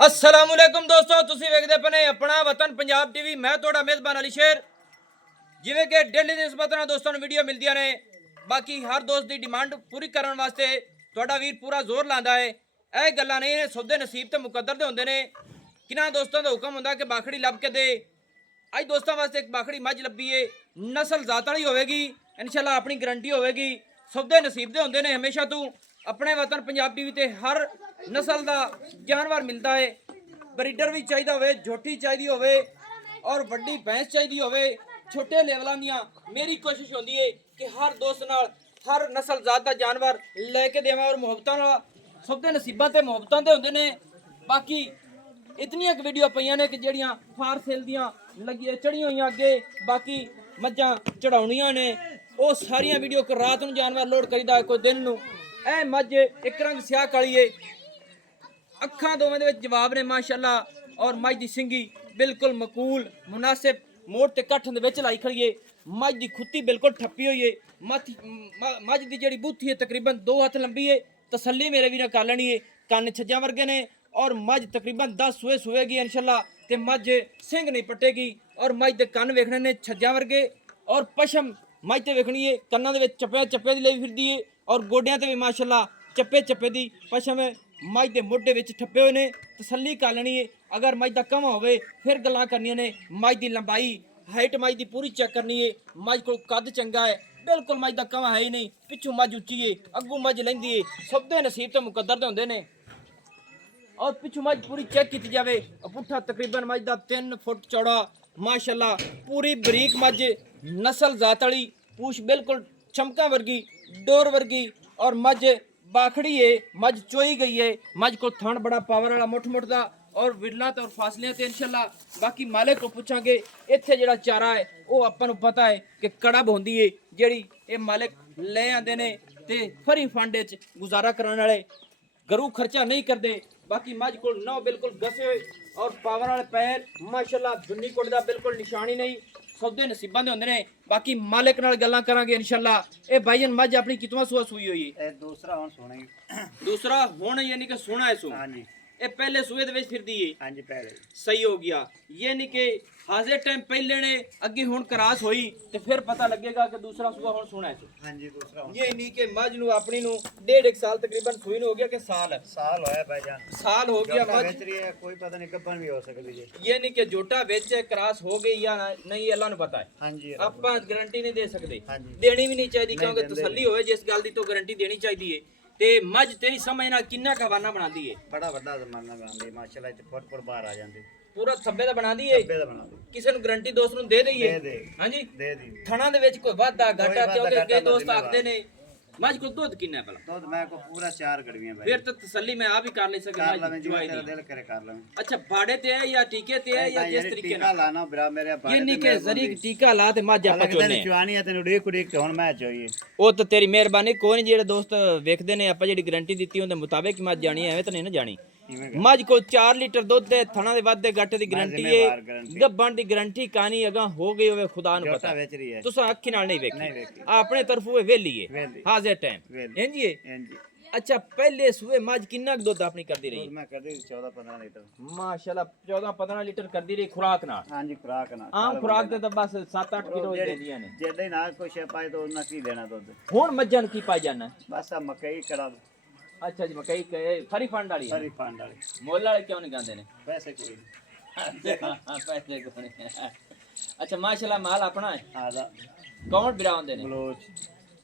अस्सलामुअलैकुम दोस्तों, तुसी वेखदे पने अपना वतन पंजाब टीवी। मैं थोड़ा मेज़बान अली शेर। जिवें कि डेली दी निस्बत नाल दोस्तों नूं वीडियो मिलदियां ने, बाकी हर दोस्त दी डिमांड पूरी करन वास्ते तुहाडा वीर पूरा जोर लांदा है। ਇਹ ਗੱਲਾਂ नहीं ने सौदे नसीब ते मुकद्दर दे हुंदे ने। किना दोस्तों दा हुक्म हुंदा कि बाखड़ी लभ के दे। अज दोस्तों वास्ते एक बाखड़ी मझ लभी है, नस्ल जात वाली होवेगी, इंशाल्लाह अपनी गारंटी होवेगी। सौदे नसीब दे हुंदे ने। हमेशा तू अपने वतन पंजाब टीवी ते हर नस्ल दा जानवर मिलता है। ब्रीडर भी चाहिए होवे, झोटी चाहिए होवे और वड्डी भैंस चाहिए होवे, छोटे लेवलों दियां। मेरी कोशिश होती है कि हर दोस्त नाल हर नस्ल जात दा जानवर लेके देवां और मुहब्बतां नाल सबदे नसीबां ते मुहब्बतां दे हुंदे ने। बाकी इतनियां वीडियो पईयां ने कि जेड़ियां फार सेल दियां लगी चढ़ी हुई अगे, बाकी मज्जां चढ़ाउणियां ने, वो सारियां वीडियो को रात नूं जानवर लोड करीदा है, कोई दिन नूं। ए मझ एक रंग स्याह काली है, अखां दोवें दे विच जवाब ने माशाअल्लाह। और मझ दी सिंगी बिल्कुल मकूल मुनासिब मोड़ ते कट्ठ दे विच लाई खड़ी है। मझ दी खुत्ती बिल्कुल ठप्पी हुई है। मझ दी जेड़ी बूथी है तकरीबन 2 हथ लंबी है। तसल्ली मेरे वीर कर लेनी है। कन्न छज्जा वर्गे ने और मझ तकरीबन 10 सूए सूएगी इंशाल्लाह। ते मझ सिंग नहीं पट्टेगी और मझ दे कन्न वेखने ने छज्जा वर्गे और पशम मझ ते वेखनी है। कन्नां दे विच चप्पे चप्पे दी लई फिरदी है और गोडियां ते भी माशाअल्लाह चप्पे चप्पे दी पशम है। मझ दे मोढे विच ठप्पे हुए ने। तसल्ली कर लेनी है। अगर मझ दा कमा होवे फिर गल्लां करनियां ने। मझ दी लंबाई हाइट मझ दी पूरी चेक करनी है। मझ कोल कद चंगा है, बिल्कुल मझ दा कमा है ही नहीं। पिछू मझ उच्ची है, अगू मझ लैंदी है। सबदे नसीब ते मुकद्दर दे हुंदे ने। और पिछू मझ पूरी चेक की जाए, पुट्ठा तकरीबन मझ दा 3 फुट चौड़ा माशाअल्लाह। पूरी बरीक मझ, नस्ल जात वाली, पूछ बिल्कुल चमका वर्गी, डोर वर्गी और मझ बाखड़ी है। मझ चोई गई है। मझ को थण बड़ा पावर वाला मुठ मुठ दा और विरला तो और फासलियां ते इंशाल्लाह। बाकी मालिक को पूछांगे। इत्थे जेड़ा चारा है वो आपां नूं पता है कि कड़ब होंदी है, जेड़ी ये मालिक ले आंदे ने ते फरी फंड विच गुजारा करने वाले गरू खर्चा नहीं करते। बाकी मझ को नौ बिल्कुल गसे हुए और पावर वाले पैर माशाअल्लाह। दुन्नी कोट दा बिल्कुल निशानी नहीं। सौदे नसीबां दे हुंदे ने। बाकी मालिक नाल गल्लां करांगे इंशाल्लाह। ए भाईजान मझ अपनी कितवा सुआ सूई हुई है? दूसरा हुण सोना ही। दूसरा हुण यानी कि सोना है सो। हां जी। ए पहले सूए दे विच फिरदी है। हां जी पहले सही हो गया। ये नहीं कि हाजिर टाइम पहले ने अगे हुण क्रॉस होई ते फिर पता लगेगा कि दूसरा सूआ हुण सोना है। हां जी दूसरा हुण। ये नहीं कि मझ नूं अपनी नूं 1.5 साल तकरीबन सूई हो गया कि साल होया भाईजान, साल हो गया मझ। बेच रही है, कोई पता नहीं कब भी हो सकती है। ये नहीं कि जोटा बेच क्रॉस हो गई या नहीं, अल्लाह नूं पता है। हां जी ਆਪਾਂ गारंटी नहीं दे सकते, हां जी देनी भी नहीं चाहिए क्योंकि तसल्ली होवे जिस गल दी तो गारंटी देनी चाहिए है। ते मझ तेरी समझ नाल किन्ना कवाना बनाती है? बड़ा बड़ा जमाना बनांदी माशाल्लाह। इत्ते फुट बाहर आ जांदी, पूरा थब्बे दा बनाती है। थब्बे दा बनांदी। किसी ਨੂੰ ਗਾਰੰਟੀ ਦੋਸਤ ਨੂੰ ਦੇ ਦਈਏ? दे हां जी दे दी। ਥਣਾ ਦੇ ਵਿੱਚ ਕੋਈ ਵਾਧਾ ਘਾਟਾ ਕਿਉਂਕਿ ਕਈ ਦੋਸਤ ਆਖਦੇ ਨੇ ਮੱਝ ਕੋ ਦੁੱਧ ਕਿੰਨਾ ਹੈ ਭਲਾ? दूध मैं को पूरा 4 गड़वियां भाई। फिर तो तसल्ली मैं आप ही कर ले सके कर लवे मझ जो चुआई तेरा दी। दिल करे कर लवे। अच्छा भाड़े ते है या टीके ते है या जिस तरीके टीका नाल? लाना बरा मेरे भाई। ये नहीं के जरी टीका ला ते मझ ਆਪਾਂ ਚੋਨੇ चुआनी है तेनु उड़ीक उड़ीक हुण मैं चाहिए। ਉਹ ਤਾਂ ਤੇਰੀ ਮਿਹਰਬਾਨੀ। ਕੋਈ ਨਹੀਂ, ਜਿਹੜੇ ਦੋਸਤ ਵੇਖਦੇ ਨੇ ਆਪਾਂ ਜਿਹੜੀ ਗਾਰੰਟੀ ਦਿੱਤੀ ਉਹਦੇ ਮੁਤਾਬਿਕ ਮੱਝ ਜਾਣੀ ਐਵੇਂ ਤਾਂ ਨਹੀਂ ਨਾ ਜਾਣੀ। ਮੱਝ ਕੋਲ 4 ਲੀਟਰ ਦੁੱਧ ਦੇ ਥਣਾ ਦੇ ਵੱਧ ਦੇ ਘੱਟ ਦੀ ਗਾਰੰਟੀ ਹੈ। ਗੱਬਣ ਦੀ ਗਾਰੰਟੀ ਕਾਨੀ ਅਗਾ ਹੋ ਗਈ ਹੋਵੇ ਖੁਦਾ ਨੂੰ ਪਤਾ। ਵੇਚ ਰਹੀ ਹੈ ਤੁਸੀਂ ਅੱਖੀ ਨਾਲ ਨਹੀਂ ਵੇਖੀ, ਆਪਣੇ ਤਰਫੋਂ ਇਹ ਵੇਲੀ ਹੈ ਹਾਜ਼ਰ ਟਾਈਮ ਇੰਜੀ ਹੈ। अच्छा पहले सुबह मझ किन्ना दुध अपनी करती रही? मैं कर दी 14-15 लीटर माशाल्लाह 14-15 लीटर करती रही खुराक नाल। हां जी खुराक नाल। आम खुराक ते तो बस 7-8 किलो देंदियां ने। जेडे ना कोई शे पाए तो उन्ना की देना दुध। हुन मज्जां की पाई जाना? बस आ मकई कड़ा। अच्छा जी मकई के फरी फंड वाली है। फरी फंड वाली मोल वाले क्यों नहीं गांदे ने? पैसे कोई पैसे को नहीं। अच्छा माशाल्लाह माल अपना है। आदा कौन बिरांदे ने? बलोच।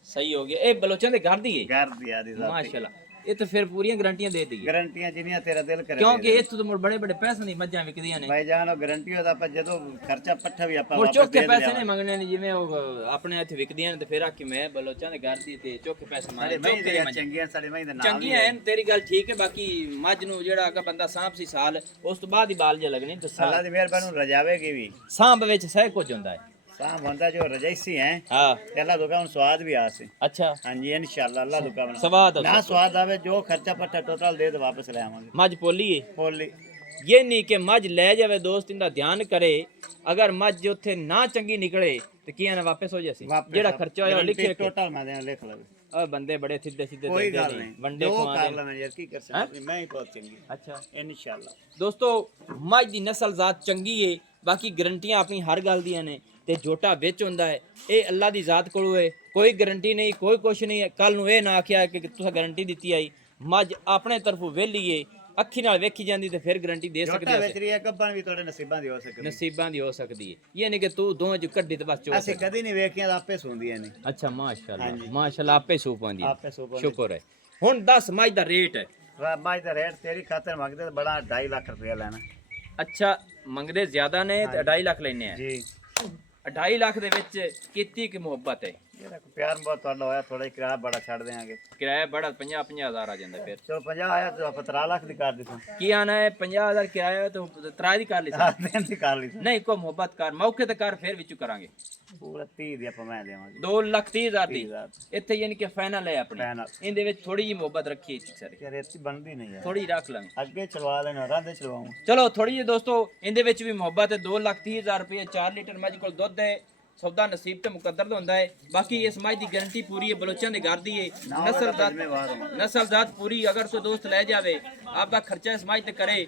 सही हो गया। ए बलोचां दे घर दी है? घर दी आदी साहब माशाल्लाह। ये तो फिर पूरी गारंटियां दे दी गारंटियां जिन्नियां तेरा दिल करे। क्योंकि इत्थों तो बड़े बड़े पैसे दी मज्जां विकदियां ने भाई जान गारंटी होदा पर जदों खर्चा पट्ठा भी आपा और चौके पैसे नहीं मंगने ने। जिवें अपने इत्थे विकदियां ने ते फिर आखी मैं बलोचां दे घर दी ते चौके पैसे साडे मंगने। मई दे चंगियां साडे मई दे नाम चंगियां हैं, तेरी गल ठीक है। बाकी मझ नूं जेड़ा अगर बंदा सांभ सी साल उस तो बाद ही बाल जे लगने तो अल्लाह दी मेहरबानी रजावेगी भी। सांभ विच सह कुछ हुंदा है। सांभ होंदा जो रजाइसी है। हां अल्लाह दुका हुन स्वाद भी आसे। अच्छा हां जी इंशाल्लाह अल्लाह दुका बना स्वाद ना स्वाद आवे जो खर्चा पट्टा टोटल दे दे वापस ले आवांगे। मझ पोली है बोली ये नहीं कि मझ ले जावे दोस्त इंदा ध्यान करे। अगर मझ उथे ना चंगी निकले तो किया ना वापस हो जासी। जेड़ा खर्चा होया लिखे टोटल मैं दे लिख लवे। ਉਹ ਬੰਦੇ ਬੜੇ ਸਿੱਧੇ ਸਿੱਧੇ ਕੋਈ ਦਿੰਦੇ ਗੱਲ ਨਹੀਂ ਨਹੀਂ ਵੰਡੇ ਜੋ ਖਵਾ ਕਰ ਦੇ ਲੈਣਾ ਯਾਰ ਕੀ ਕਰ ਸਕਦਾ ਮੈਂ ਹੀ ਬਹੁਤ ਚੰਗੀ ਅੱਛਾ ਇਨਸ਼ਾਅੱਲਾ ਦੋਸਤੋ ਮੱਝ ਦੀ ਨਸਲ ਜ਼ਾਤ ਚੰਗੀ ਏ ਬਾਕੀ ਗਰੰਟੀਆਂ ਆਪਣੀ ਹਰ ਗੱਲ ਦੀਆਂ ਨੇ ਤੇ ਜੋਟਾ ਵਿੱਚ ਹੁੰਦਾ ਹੈ ਇਹ ਅੱਲਾ ਦੀ ਜ਼ਾਤ ਕੋਲੋਂ ਹੈ ਕੋਈ ਗਰੰਟੀ ਨਹੀਂ ਕੋਈ ਕੁਛ ਨਹੀਂ ਕੱਲ ਨੂੰ ਇਹ ਨਾ ਆਖਿਆ ਕਿ ਤੁਸੀਂ ਗਰੰਟੀ ਦਿੱਤੀ ਆਈ ਮੱਝ ਆਪਣੇ ਤਰਫੋਂ ਵਿਹਲੀ ਏ ਅੱਖੀ ਨਾਲ ਵੇਖੀ ਜਾਂਦੀ ਤੇ ਫਿਰ ਗਰੰਟੀ ਦੇ ਸਕਦੀ ਜੋਟਾ ਹੈ ਵੇਚ ਰਹੀ ਹੈ ਗੱਬਾਂ ਵੀ ਤੁਹਾਡੇ ਨਸੀਬਾਂ ਦੀ ਹੋ ਸਕਦੀ ਨਸੀਬਾਂ ਦੀ ਹੋ ਸਕਦੀ ਹੈ ਇਹ ਨਹੀਂ ਕਿ ਤੂੰ ਦੋਵਾਂ ਚ ਕੱਢੀ ਤੇ ਬਸ ਚੋ ਅਸੀਂ ਕਦੀ ਨਹੀਂ ਵੇਖੀਆਂ ਤਾਂ ਆਪੇ ਸੁਣਦੀਆਂ ਨੇ ਅੱਛਾ ਮਾਸ਼ਾਅੱਲਾ ਮਾਸ਼ਾਅੱਲਾ ਆਪੇ ਸੂਪ ਆਉਂਦੀ ਹੈ ਆਪੇ ਸੂਪ ਸ਼ੁਕਰ ਹੈ ਹੁਣ 10 ਮੱਝ ਦਾ ਰੇਟ ਹੈ ਮਾਈ ਦਾ ਰੇਟ ਤੇਰੀ ਖਾਤਰ ਮੰਗਦੇ ਤਾਂ ਬੜਾ 2.5 ਲੱਖ ਰੁਪਇਆ ਲੈਣਾ ਅੱਛਾ ਮੰਗਦੇ ਜ਼ਿਆਦਾ ਨੇ ਤੇ 2.5 ਲੱਖ ਲੈਣੇ ਆ ਜੀ 2.5 ਲੱਖ ਦੇ ਵਿੱਚ ਕੀਤੀ ਕਿ ਮੁਹੱਬਤ ਹੈ ਜਿਹੜਾ ਕੋਈ ਪਿਆਰ ਬਹੁਤ ਤੁਹਾਡਾ ਹੋਇਆ ਥੋੜਾ ਜਿਹਾ ਕਿਰਾਇਆ ਬੜਾ ਛੱਡ ਦੇਾਂਗੇ ਕਿਰਾਇਆ ਬੜਾ 50 ਹਜ਼ਾਰ ਆ ਜਾਂਦਾ ਫਿਰ ਚਲੋ 50 ਆਇਆ ਤਾਂ ਆਪਾਂ 3 ਲੱਖ ਦੀ ਕਰ ਦਿੱਤਾ ਕੀ ਆਣਾ ਹੈ 50000 ਕਿਰਾਇਆ ਤਾਂ ਤਰਾ ਦੀ ਕਰ ਲਈ ਸੀ। ਦਿਨ ਦੀ ਕਰ ਲਈ ਨਹੀਂ ਕੋ ਮੁਹੱਬਤ ਕਰ ਮੌਕੇ ਤੇ ਕਰ ਫਿਰ ਵਿੱਚੋਂ ਕਰਾਂਗੇ ਪੂਰਾ 30 ਦੀ ਆਪਾਂ ਮੈਂ ਦੇਵਾਂਗੇ 2,30,000 ਦੀ 30,000 ਇੱਥੇ ਯਾਨੀ ਕਿ ਫਾਈਨਲ ਹੈ ਆਪਣੀ Final। ਇਹਦੇ ਵਿੱਚ ਥੋੜੀ ਜਿਹੀ ਮੁਹੱਬਤ ਰੱਖੀ ਸਰ ਯਾਰ ਇੱਥੇ ਬਣਦੀ ਨਹੀਂ ਯਾਰ ਥੋੜੀ ਰੱਖ ਲਾਂਗੇ ਅੱਗੇ ਚਲਵਾ ਲੈਣਾ ਰਾਂਦੇ ਚਲਵਾਉਂ ਚਲੋ ਥੋੜੀ ਜਿਹੀ ਦੋਸਤੋ ਇਹਦੇ ਵਿੱਚ ਵੀ ਮੁਹੱਬਤ ਹੈ 2,30,000 ਰੁਪਏ 4 ਲੀਟਰ ਮੱਝ ਕੋਲ ਦੁੱਧ ਹੈ ਸੌਦਾ ਨਸੀਬ ਤੇ ਮੁਕੱਦਰ ਦਾ ਹੁੰਦਾ ਹੈ ਬਾਕੀ ਇਸ ਮੱਝ ਦੀ ਗਾਰੰਟੀ ਪੂਰੀ ਹੈ ਬਲੋਚਾਂ ਦੇ ਘਰ ਦੀ ਹੈ ਨਸਲ ਜ਼ਾਤ ਪੂਰੀ ਅਗਰ ਕੋਈ ਦੋਸਤ ਲੈ ਜਾਵੇ ਆਪਦਾ ਖਰਚਾ ਇਸ ਮੱਝ ਤੇ ਕਰੇ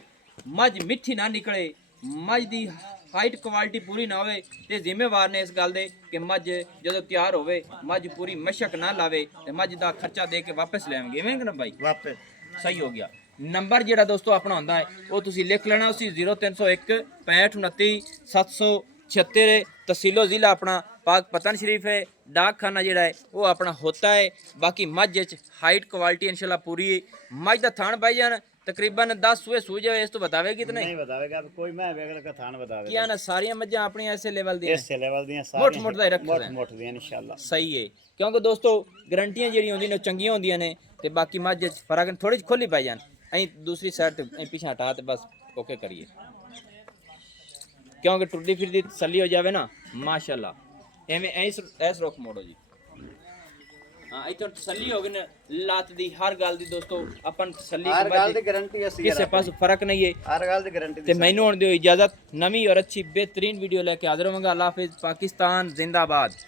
ਮੱਝ ਮਿੱਠੀ ਨਾ ਨਿਕਲੇ ਮੱਝ ਦੀ ਹਾਈਟ ਕੁਆਲਿਟੀ ਪੂਰੀ ਨਾ ਹੋਵੇ ਤੇ ਜ਼ਿੰਮੇਵਾਰ ਨੇ ਇਸ ਗੱਲ ਦੇ ਕਿ ਮੱਝ ਜਦੋਂ ਤਿਆਰ ਹੋਵੇ ਮੱਝ ਪੂਰੀ ਮਸ਼ਕ ਨਾ ਲਾਵੇ ਤੇ ਮੱਝ ਦਾ ਖਰਚਾ ਦੇ ਕੇ ਵਾਪਸ ਲੈ ਆਵਾਂਗੇ ਐਵੇਂ ਕਿ ਨਾ ਬਾਈ ਵਾਪਸ ਸਹੀ ਹੋ ਗਿਆ ਨੰਬਰ ਜਿਹੜਾ ਦੋਸਤੋ ਆਪਣਾ ਹੁੰਦਾ ਹੈ ਉਹ ਤੁਸੀਂ ਲਿਖ ਲੈਣਾ ਉਸੇ 0301 6529 776 तहसीलो ज़िला अपना पाक पतन शरीफ है डाक खाना ਜਿਹੜਾ ਹੈ ਉਹ ਆਪਣਾ ਹੋਤਾ ਹੈ ਬਾਕੀ ਮੱਝ ਚ ਹਾਈਟ ਕੁਆਲਿਟੀ ਇਨਸ਼ਾਅੱਲਾ ਪੂਰੀ ਹੈ ਮੱਝ ਦਾ ਥਾਣ ਭਾਈ ਜਾਨ ਤਕਰੀਬਨ 10 ਸੂਏ ਸੂਜੇ ਇਸ ਤੋਂ ਬਤਾਵੇਗੀ ਕਿ ਨਹੀਂ ਬਤਾਵੇਗਾ ਕੋਈ ਮੈਂ ਵੇਖ ਕੇ ਥਾਣ ਬਤਾਵੇਗਾ ਕੀ ਨਾ ਸਾਰੀਆਂ ਮੱਝਾਂ ਆਪਣੀਆਂ ਐਸੇ ਲੈਵਲ ਦੀਆਂ ਇਸੇ ਲੈਵਲ ਦੀਆਂ ਸਾਰੀਆਂ ਮੋਟ ਦਾ ਹੀ ਰੱਖਦੇ ਮੋਟ ਦੀਆਂ ਇਨਸ਼ਾਅੱਲਾ ਸਹੀ ਹੈ ਕਿਉਂਕਿ ਦੋਸਤੋ ਗਰੰਟੀਆਂ ਜਿਹੜੀਆਂ ਹੁੰਦੀਆਂ ਨੇ ਚੰਗੀਆਂ ਹੁੰਦੀਆਂ ਨੇ ਤੇ ਬਾਕੀ ਮੱਝ ਚ ਫਰਕ ਥੋੜੀ ਜਿਹੀ ਖੋਲੀ ਪੈ ਜਾਣ ਅਸੀਂ ਦੂਸਰੀ ਸਾਈਡ ਤੇ ਅਸੀਂ ਪਿੱਛੇ ਹਟਾ ਤੇ ਬਸ ਓਕੇ ਕਰੀਏ क्योंकि टुटी फिरती तसली हो जाए ना माशाल्लाह एवें ऐस रुख मोड़ो जी हाँ इतो तसली हो गई ना लात दी हर गल दी दोस्तों अपन तसली हर गल दी गारंटी है किसी पास फर्क नहीं है हर गल दी गारंटी ते मैनू हुण दियो इजाजत नवी और अच्छी बेहतरीन वीडियो लेके हाजिर होवांगा अल्लाह हाफिज पाकिस्तान जिंदाबाद।